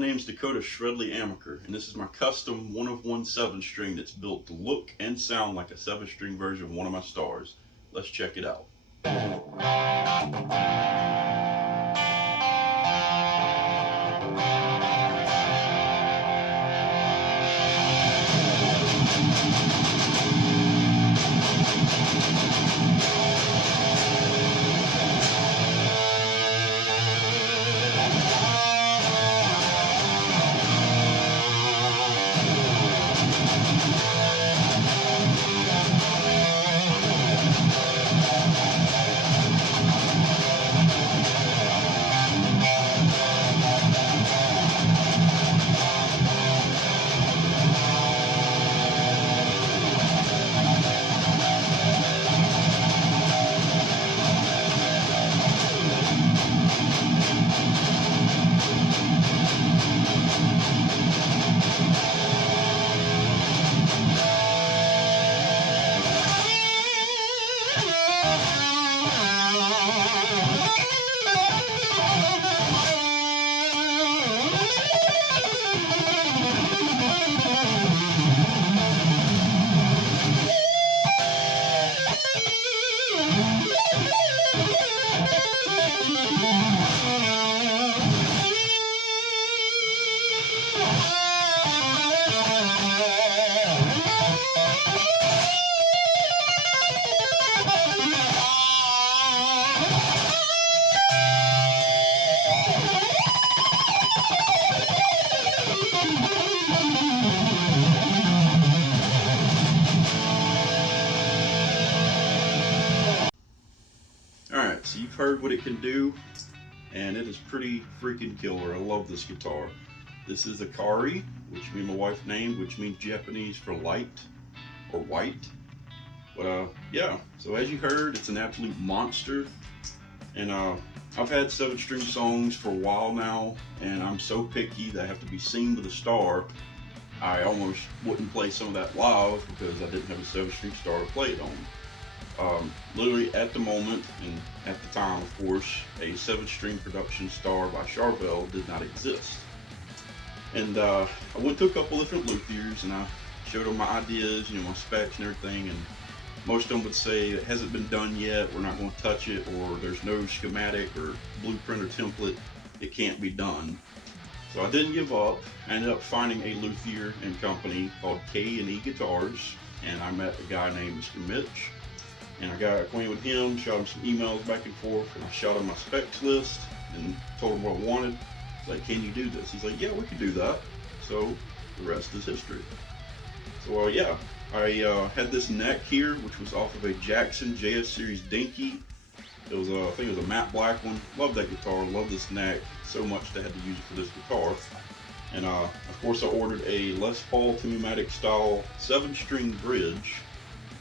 name's Dakota Shredley Amaker, and this is my custom 1 of 1 7-string that's built to look and sound like a 7-string version of one of my stars. Let's check it out. Alright, so you've heard what it can do, and it is pretty freaking killer. I love this guitar. This is Akari, which me and my wife named, which means Japanese for light or white. But yeah, so as you heard, it's an absolute monster. And I've had 7-string songs for a while now, and I'm so picky that I have to be seen with a star. I almost wouldn't play some of that live because I didn't have a 7-string star to play it on. Literally at the moment, and at the time of course, a 7-string production star by Charvel did not exist. And I went to a couple different luthiers and I showed them my ideas, my specs and everything, and most of them would say it hasn't been done yet, we're not going to touch it, or there's no schematic or blueprint or template, it can't be done. So I didn't give up. I ended up finding a luthier and company called K&E Guitars, and I met a guy named Mr. Mitch. And I got acquainted with him, shot him some emails back and forth, and I shot him my specs list and told him what I wanted. Like, can you do this? He's like, yeah, we can do that. So the rest is history. So yeah, I had this neck here, which was off of a Jackson JS Series Dinky. It was I think it was a matte black one. Love that guitar, love this neck so much that I had to use it for this guitar. And of course I ordered a Les Paul tune-o-matic style 7-string bridge,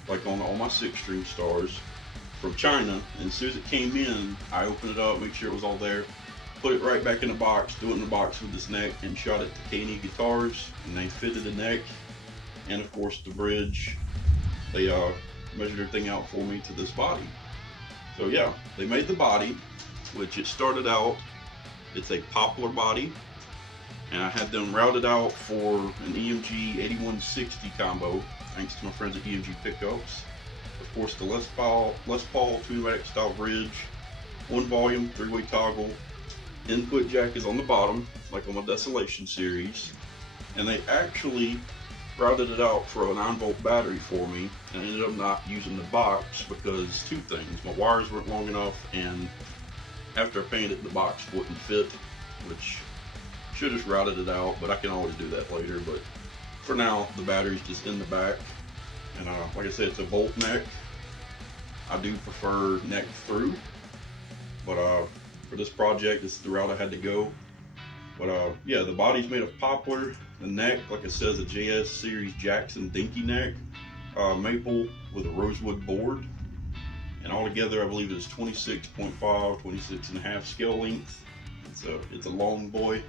like on all my 6-string stars, from China. And as soon as it came in, I opened it up, make sure it was all there, put it right back in the box, threw it in the box with this neck, and shot it to K&E Guitars, and they fitted the neck and of course the bridge. They measured everything out for me to this body. So yeah, they made the body, which it started out, it's a poplar body, and I had them routed out for an EMG 8160 combo, thanks to my friends at EMG Pickups. Of course, the Les Paul tune-o-matic style bridge, 1 volume, 3-way toggle. Input jack is on the bottom, like on my Desolation series. And they actually routed it out for a 9-volt battery for me, and I ended up not using the box because 2 things. My wires weren't long enough, and after I painted it, the box wouldn't fit, which should have routed it out, but I can always do that later. But for now, the battery's just in the back. And like I said, it's a bolt neck. I do prefer neck through, but for this project, this is the route I had to go. But yeah, the body's made of poplar. The neck, like it says, a JS Series Jackson Dinky neck, maple with a rosewood board. And altogether, I believe it's 26.5, 26.5 scale length. It's a long boy.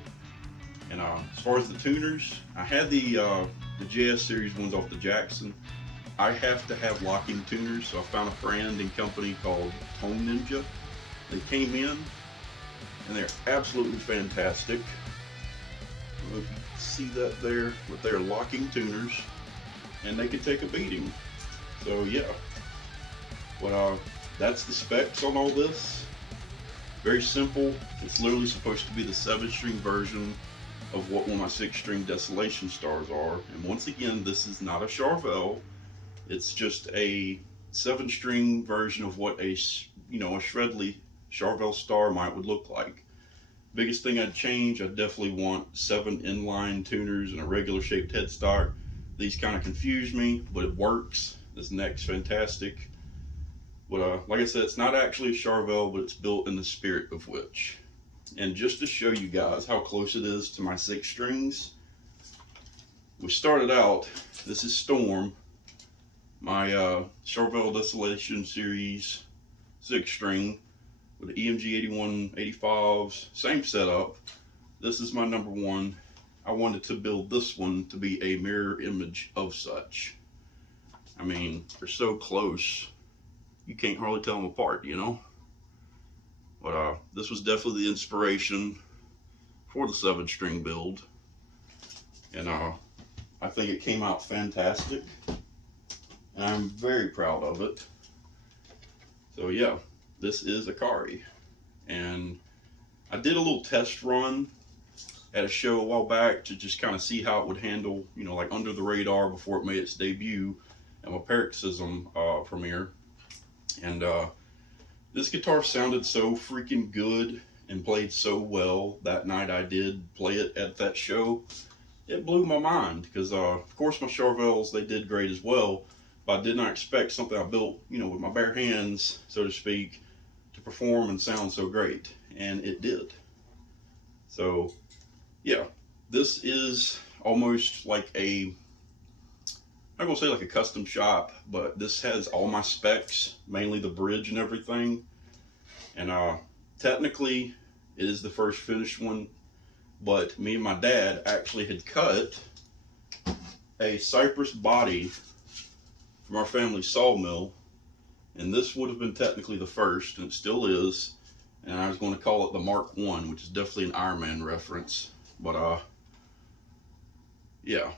And as far as the tuners, I had the JS Series ones off the Jackson. I have to have locking tuners, so I found a brand and company called Tone Ninja. They came in, and they're absolutely fantastic. don't know if you can see that there, but they're locking tuners, and they can take a beating. So yeah, that's the specs on all this. Very simple. It's literally supposed to be the 7-string version of what one of my 6-string Desolation stars are. And once again, this is not a Charvel. It's just a 7-string version of what a Shredley Charvel star would look like. Biggest thing I'd change, I definitely want 7 inline tuners and a regular shaped headstock. These kind of confuse me, but it works. This neck's fantastic. But like I said, it's not actually a Charvel, but it's built in the spirit of which. And just to show you guys how close it is to my 6 strings, we started out, this is Storm, my Charvel Desolation Series 6-string with the EMG 8185s, same setup. This is my number 1. I wanted to build this one to be a mirror image of such. I mean, they're so close, you can't hardly tell them apart, you know? But this was definitely the inspiration for the 7-string build. And I think it came out fantastic. And I'm very proud of it. So yeah, this is Akari. And I did a little test run at a show a while back to just kind of see how it would handle, you know, like under the radar before it made its debut at my paroxysm premiere. And this guitar sounded so freaking good and played so well that night I did play it at that show. It blew my mind because of course my Charvels, they did great as well, but I did not expect something I built, you know, with my bare hands, so to speak, to perform and sound so great, and it did. So yeah, this is almost like a, I'm gonna say like a custom shop, but this has all my specs, mainly the bridge and everything. And technically it is the first finished one, but me and my dad actually had cut a cypress body from our family sawmill, and this would have been technically the first, and it still is. And I was going to call it the Mark 1, which is definitely an Iron Man reference. But yeah,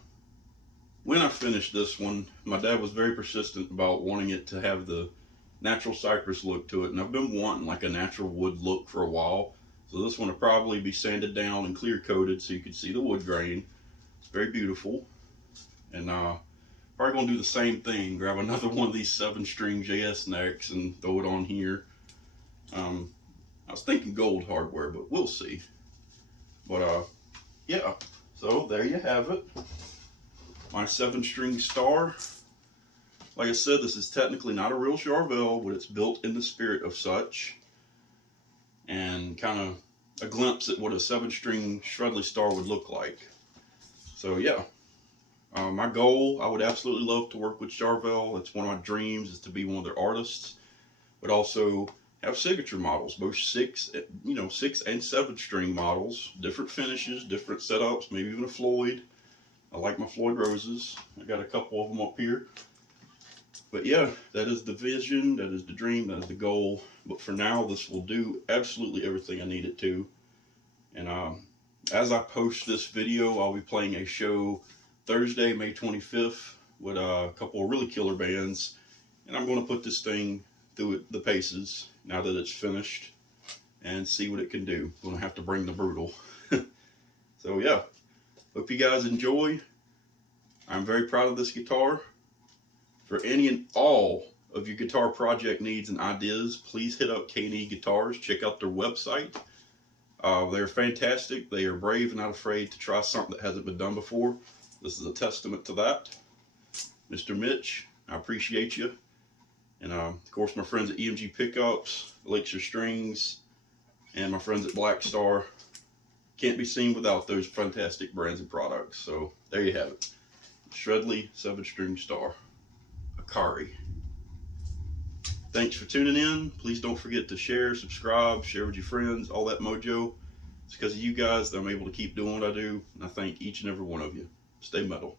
when I finished this one, my dad was very persistent about wanting it to have the natural cypress look to it, and I've been wanting like a natural wood look for a while. So this one will probably be sanded down and clear coated so you can see the wood grain. It's very beautiful. And probably gonna do the same thing, grab another one of these 7-string JS necks and throw it on here. I was thinking gold hardware, but we'll see. But yeah, so there you have it, my 7-string star. Like I said, this is technically not a real Charvel, but it's built in the spirit of such, and kind of a glimpse at what a 7-string Shredley star would look like. So yeah, my goal, I would absolutely love to work with Charvel. It's one of my dreams, is to be one of their artists, but also have signature models, both 6 and 7-string models, different finishes, different setups, maybe even a Floyd. I like my Floyd Roses. I got a couple of them up here. But yeah, that is the vision, that is the dream, that is the goal. But for now, this will do absolutely everything I need it to. And as I post this video, I'll be playing a show Thursday, May 25th, with a couple of really killer bands. And I'm going to put this thing through the paces now that it's finished and see what it can do. I'm going to have to bring the brutal. So yeah, hope you guys enjoy. I'm very proud of this guitar. For any and all of your guitar project needs and ideas, please hit up K&E Guitars. Check out their website. They're fantastic. They are brave and not afraid to try something that hasn't been done before. This is a testament to that. Mr. Mitch, I appreciate you. And of course, my friends at EMG Pickups, Elixir Strings, and my friends at Black Star. Can't be seen without those fantastic brands and products. So there you have it. Shredley 7-string star, Akari. Thanks for tuning in. Please don't forget to share, subscribe, share with your friends, all that mojo. It's because of you guys that I'm able to keep doing what I do, and I thank each and every one of you. Stay metal.